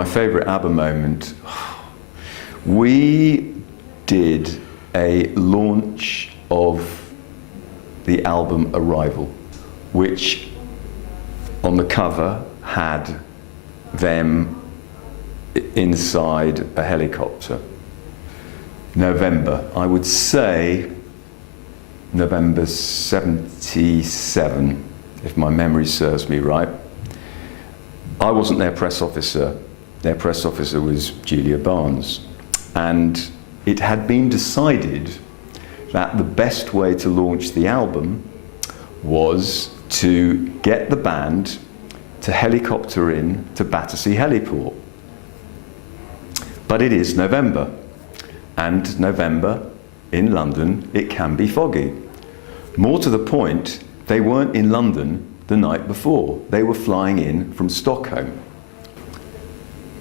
my favourite ABBA moment. We did a launch of the album Arrival, which on the cover had them inside a helicopter. November, I would say November 77, if my memory serves me right. I wasn't their press officer. Their press officer was Julia Barnes. And it had been decided that the best way to launch the album was to get the band to helicopter in to Battersea Heliport. But it is November, and November in London, it can be foggy. More to the point, they weren't in London the night before. They were flying in from Stockholm.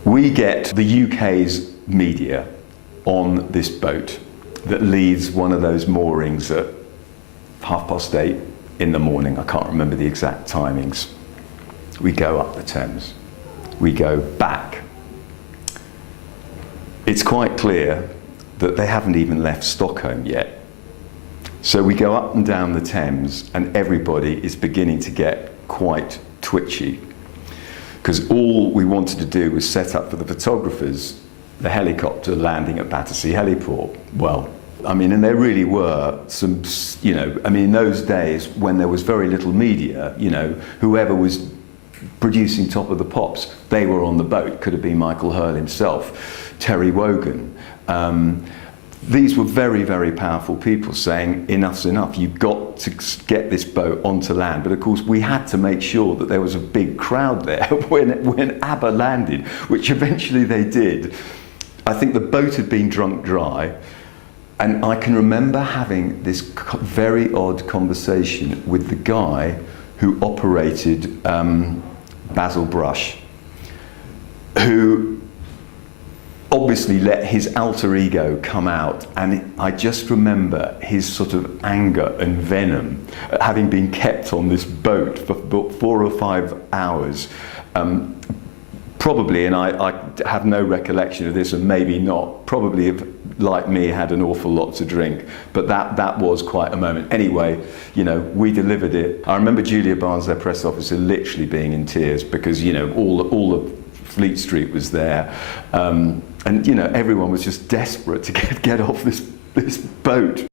We get the UK's media on this boat that leaves one of those moorings at 8:30 in the morning. I can't remember the exact timings. We go up the Thames. We go back. It's quite clear that they haven't even left Stockholm yet. So we go up and down the Thames, and everybody is beginning to get quite twitchy, because all we wanted to do was set up for the photographers the helicopter landing at Battersea Heliport. Well, I mean, and there really were some, you know, I mean, in those days when there was very little media, you know, whoever was producing Top of the Pops, they were on the boat. Could have been Michael Hurl himself, Terry Wogan. These were very, very powerful people saying, enough's enough, you've got to get this boat onto land. But of course, we had to make sure that there was a big crowd there when ABBA landed, which eventually they did. I think the boat had been drunk dry, and I can remember having this very odd conversation with the guy who operated Basil Brush, who obviously let his alter ego come out, and I just remember his sort of anger and venom at having been kept on this boat for 4 or 5 hours. Probably, and I have no recollection of this, and maybe not, probably have, like me, had an awful lot to drink, but that was quite a moment. Anyway, you know, we delivered it. I remember Julia Barnes, their press officer, literally being in tears, because, you know, all of Fleet Street was there, and, you know, everyone was just desperate to get off this boat.